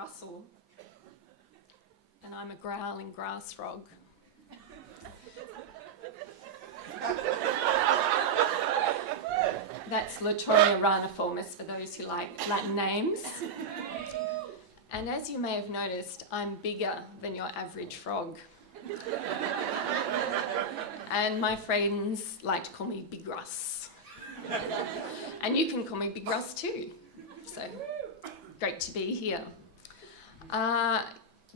Russell, and I'm a growling grass frog. That's Latoria raniformis for those who like Latin names. And as you may have noticed, I'm bigger than your average frog. And my friends like to call me Big Russ. And you can call me Big Russ too. So, great to be here.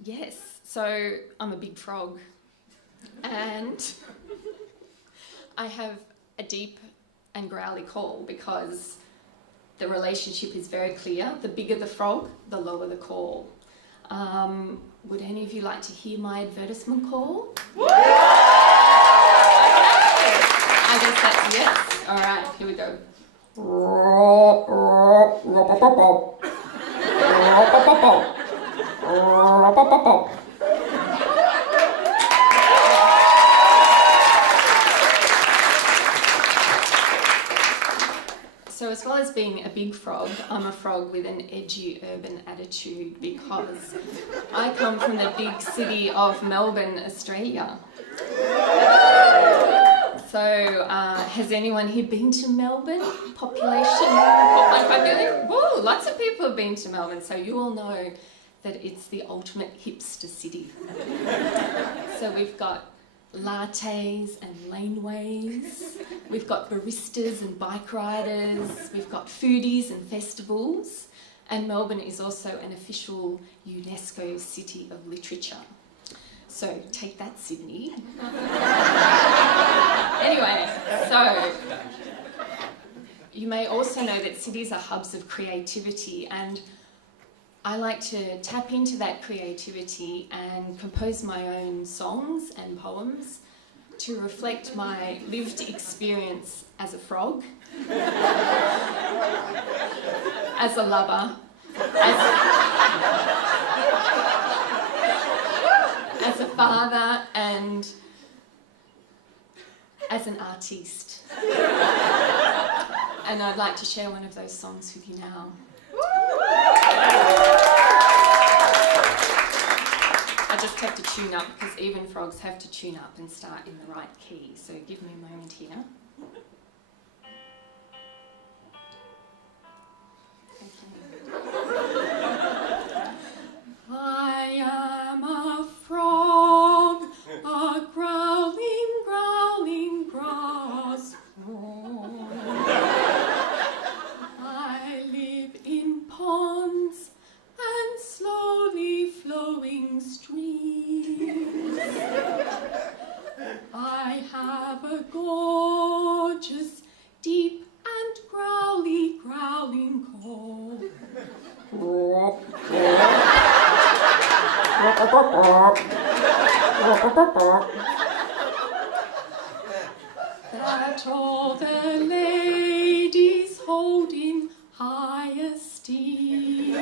Yes, so I'm a big frog. And I have a deep and growly call because the relationship is very clear. The bigger the frog, the lower the call. Would any of you like to hear my advertisement call? I guess that's yes. All right, here we go. So as well as being a big frog, I'm a frog with an edgy urban attitude because I come from the big city of Melbourne, Australia. So has anyone here been to Melbourne? Population 4.5 million? Whoa, lots of people have been to Melbourne, so you all know that it's the ultimate hipster city. So we've got lattes and laneways, we've got baristas and bike riders, we've got foodies and festivals, and Melbourne is also an official UNESCO City of Literature. So take that, Sydney. Anyway, so you may also know that cities are hubs of creativity, and I like to tap into that creativity and compose my own songs and poems to reflect my lived experience as a frog, as a lover, as a father, and as an artiste. And I'd like to share one of those songs with you now. I just have to tune up because even frogs have to tune up and start in the right key. So give me a moment here. Okay. I am a frog, a growling, growling grass frog. I live in ponds and slowly flowing streams. I have a gorgeous, deep and growly, growling call. That all the ladies hold in high esteem.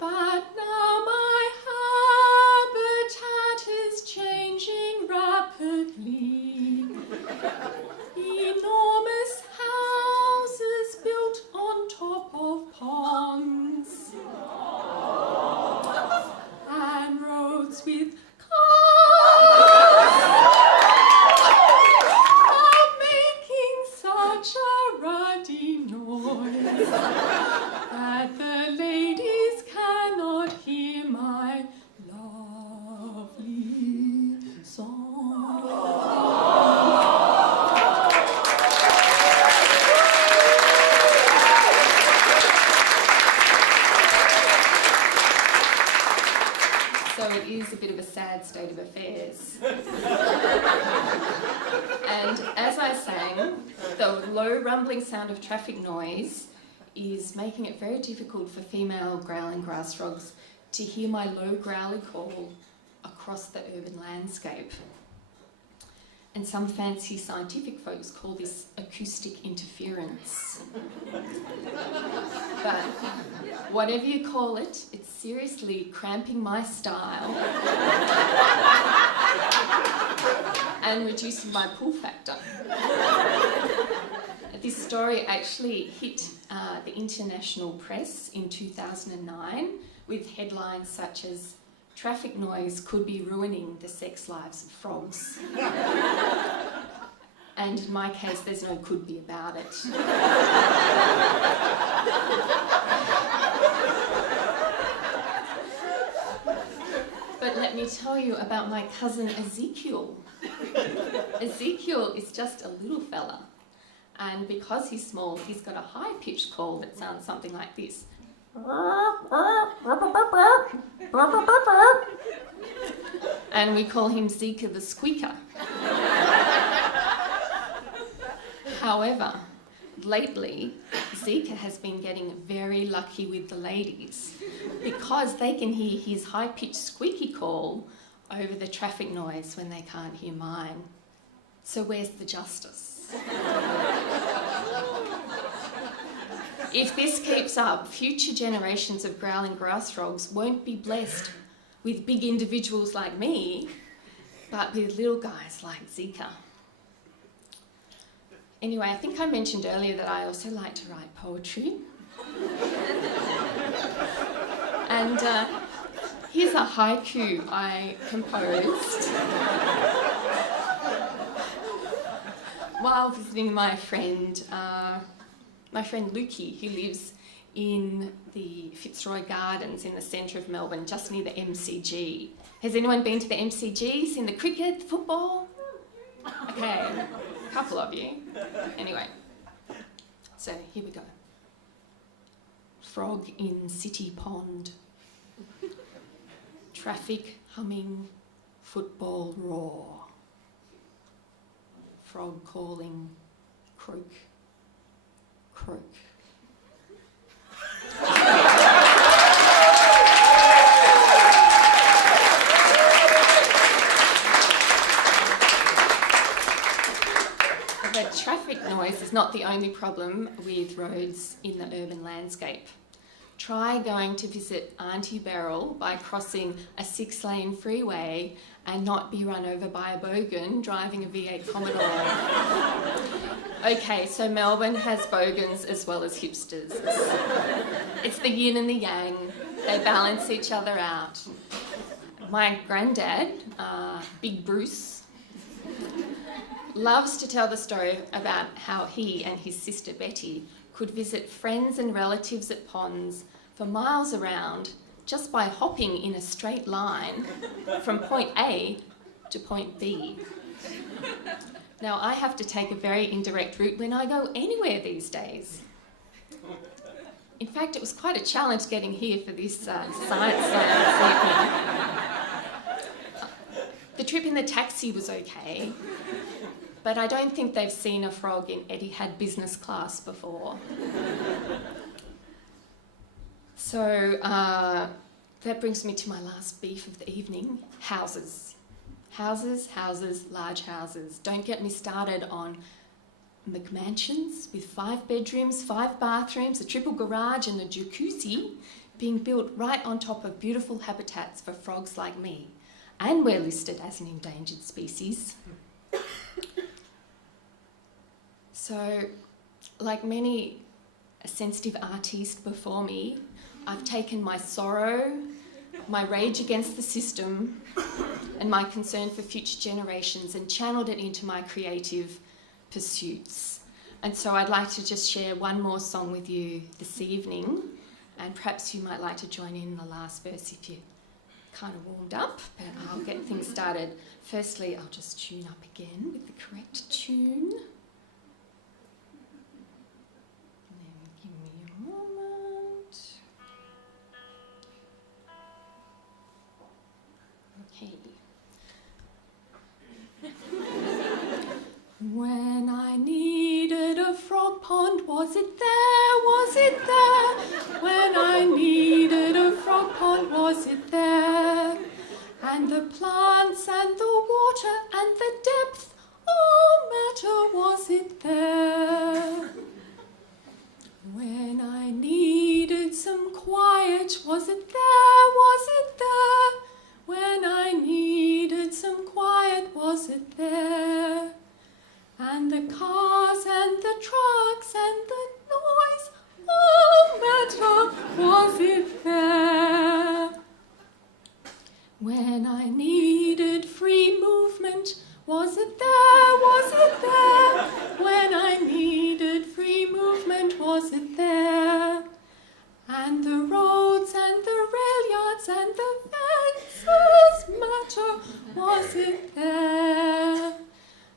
But now my habitat is changing rapidly. Enormous houses built on top of ponds. And roads with cars are making such a ruddy noise that the ladies cannot hear my lovely song. So it is a bit of a sad state of affairs. And as I sang, the low rumbling sound of traffic noise is making it very difficult for female growling grass frogs to hear my low growly call across the urban landscape. And some fancy scientific folks call this acoustic interference. But whatever you call it, it's seriously cramping my style. and reducing my pull factor. This story actually hit the international press in 2009 with headlines such as "Traffic noise could be ruining the sex lives of frogs." And in my case, there's no could be about it. But let me tell you about my cousin Ezekiel. Ezekiel is just a little fella. And because he's small, he's got a high-pitched call that sounds something like this. And we call him Zika the Squeaker. However, lately, Zika has been getting very lucky with the ladies because they can hear his high-pitched squeaky call over the traffic noise when they can't hear mine. So where's the justice? If this keeps up, future generations of growling grass frogs won't be blessed with big individuals like me, but with little guys like Zika. Anyway, I think I mentioned earlier that I also like to write poetry. And here's a haiku I composed while visiting my friend Lukey, who lives in the Fitzroy Gardens in the centre of Melbourne, just near the MCG. Has anyone been to the MCG, seen the cricket, the football? Okay, a couple of you. Anyway, so here we go. Frog in city pond. Traffic humming, football roar. Frog calling, croak, croak. But traffic noise is not the only problem with roads in the urban landscape. Try going to visit Auntie Beryl by crossing a 6-lane freeway and not be run over by a bogan driving a V8 Commodore. Okay, so Melbourne has bogans as well as hipsters. It's the yin and the yang. They balance each other out. My granddad, Big Bruce, loves to tell the story about how he and his sister Betty could visit friends and relatives at ponds for miles around just by hopping in a straight line from point A to point B. Now, I have to take a very indirect route when I go anywhere these days. In fact, it was quite a challenge getting here for this Science Slam this evening. The trip in the taxi was okay, but I don't think they've seen a frog in Etihad business class before. So that brings me to my last beef of the evening, houses. Houses, houses, large houses. Don't get me started on McMansions with 5 bedrooms, 5 bathrooms, a triple garage and a jacuzzi being built right on top of beautiful habitats for frogs like me. And we're listed as an endangered species. So, like many sensitive artists before me, I've taken my sorrow, my rage against the system, and my concern for future generations and channeled it into my creative pursuits. And so I'd like to just share one more song with you this evening, and perhaps you might like to join in the last verse if you're kind of warmed up, but I'll get things started. Firstly, I'll just tune up again with the correct tune. Give me a moment. Okay. When I needed a frog pond, was it there? Was it there? When I needed a frog pond, was it there? And the plants and the water and the depth, all matter, was it there? When I needed some quiet, was it there? Was it there? When I needed some quiet, was it there? was it there? And the roads and the rail yards and the fences matter, was it there?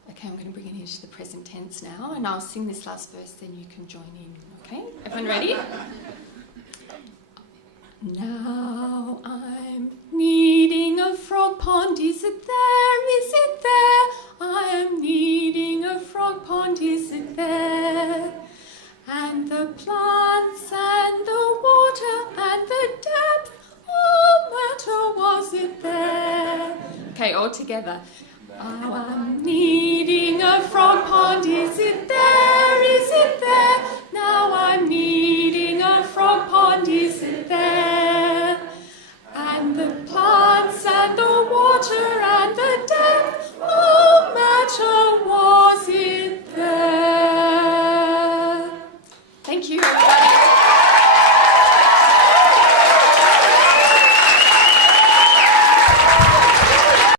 Okay, I'm going to bring it into the present tense now, and I'll sing this last verse, then you can join in, okay? Everyone ready? Now I'm needing a frog pond, is it there, is it there? I am needing a frog pond, is it there? And the plants and the water and the depth, all matter, was it there? Okay, all together. I'm needing a